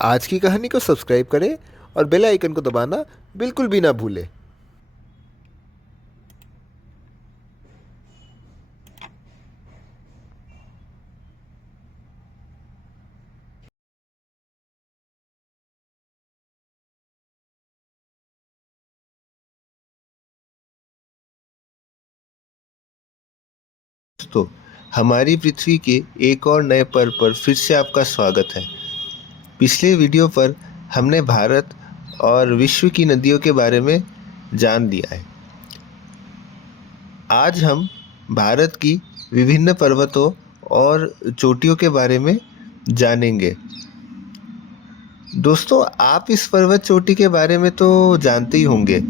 आज की कहानी को सब्सक्राइब करें और बेल आइकन को दबाना बिल्कुल भी ना भूलें। दोस्तों, हमारी पृथ्वी के एक और नए पर्व पर फिर से आपका स्वागत है। पिछले वीडियो पर हमने भारत और विश्व की नदियों के बारे में जान लिया है। आज हम भारत की विभिन्न पर्वतों और चोटियों के बारे में जानेंगे। दोस्तों, आप इस पर्वत चोटी के बारे में तो जानते ही होंगे।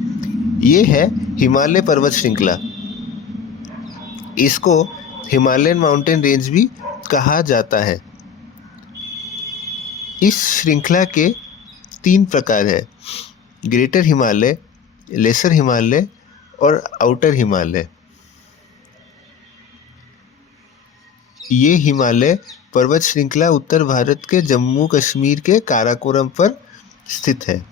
ये है हिमालय पर्वत श्रृंखला। इसको हिमालयन माउंटेन रेंज भी कहा जाता है। इस श्रृंखला के 3 प्रकार है: ग्रेटर हिमालय, लेसर हिमालय और आउटर हिमालय। ये हिमालय पर्वत श्रृंखला उत्तर भारत के जम्मू कश्मीर के काराकोरम पर स्थित है।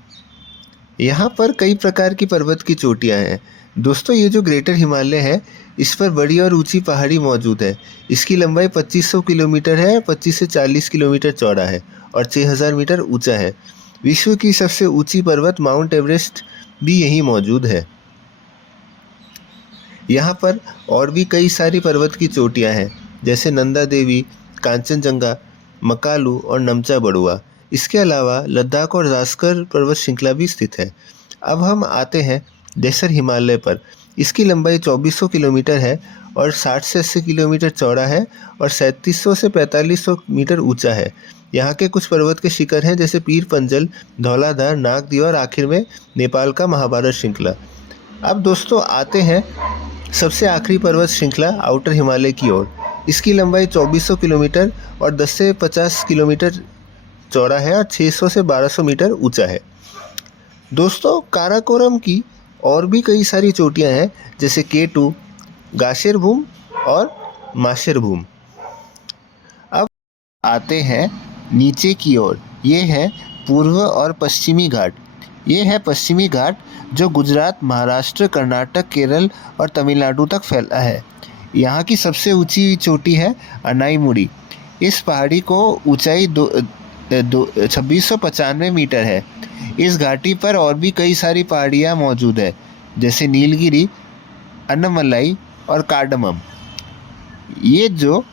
यहाँ पर कई प्रकार की पर्वत की चोटियाँ हैं। दोस्तों, ये जो ग्रेटर हिमालय है, इस पर बड़ी और ऊंची पहाड़ी मौजूद है। इसकी लंबाई 2500 किलोमीटर है, 25 से 40 किलोमीटर चौड़ा है और 6000 मीटर ऊंचा है। विश्व की सबसे ऊंची पर्वत माउंट एवरेस्ट भी यहीं मौजूद है। यहाँ पर और भी कई सारी पर्वत की चोटियाँ हैं, जैसे नंदा देवी, कांचनजंगा, मकालू और नमचा बड़ुआ। इसके अलावा लद्दाख और जास्कर पर्वत श्रृंखला भी स्थित है। अब हम आते हैं लेसर हिमालय पर। इसकी लंबाई 2400 किलोमीटर है और 60 से 80 किलोमीटर चौड़ा है और 3700 से 4500 मीटर ऊंचा है। यहाँ के कुछ पर्वत के शिखर हैं, जैसे पीर पंजल, धौलाधार, नागदी और आखिर में नेपाल का महाभारत श्रृंखला। अब दोस्तों आते हैं सबसे आखिरी पर्वत श्रृंखला आउटर हिमालय की ओर। इसकी लंबाई 2400 किलोमीटर और 10 से 50 किलोमीटर चौड़ा है और 600 से 1200 मीटर ऊंचा है। दोस्तों, काराकोरम की और भी कई सारी चोटियां हैं, जैसे K2, गाशेरभूम और माशेरभूम। अब आते हैं नीचे की ओर। ये है पूर्व और पश्चिमी घाट। ये है पश्चिमी घाट, जो गुजरात, महाराष्ट्र, कर्नाटक, केरल और तमिलनाडु तक फैला है। यहाँ की सबसे ऊंची चोटी है अनाईमुड़ी। इस पहाड़ी को ऊंचाई 2695 मीटर है। इस घाटी पर और भी कई सारी पहाड़ियाँ मौजूद है, जैसे नीलगिरी, अन्नमलाई और कार्डमम। ये जो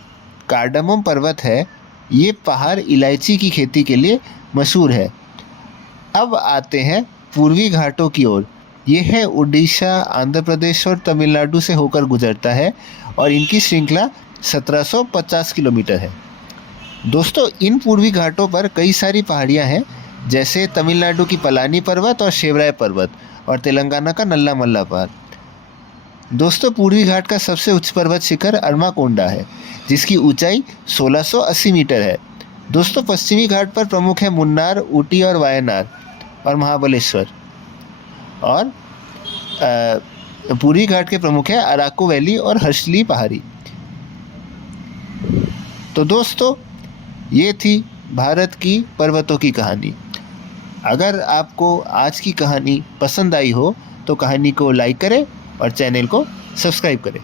कार्डमम पर्वत है, ये पहाड़ इलायची की खेती के लिए मशहूर है। अब आते हैं पूर्वी घाटों की ओर। ये है उड़ीसा, आंध्र प्रदेश और तमिलनाडु से होकर गुजरता है और इनकी श्रृंखला 1750 किलोमीटर है। दोस्तों, इन पूर्वी घाटों पर कई सारी पहाड़ियाँ हैं, जैसे तमिलनाडु की पलानी पर्वत और शेवराय पर्वत और तेलंगाना का नल्लामल्ला पहाड़। दोस्तों, पूर्वी घाट का सबसे उच्च पर्वत शिखर अरमाकोंडा है, जिसकी ऊंचाई 1680 मीटर है। दोस्तों, पश्चिमी घाट पर प्रमुख है मुन्नार, ऊटी और वायनाड और महाबलेश्वर। और पूर्वी घाट के प्रमुख है अराकू वैली और हर्षली पहाड़ी। तो दोस्तों, ये थी भारत की पर्वतों की कहानी। अगर आपको आज की कहानी पसंद आई हो तो कहानी को लाइक करें और चैनल को सब्सक्राइब करें।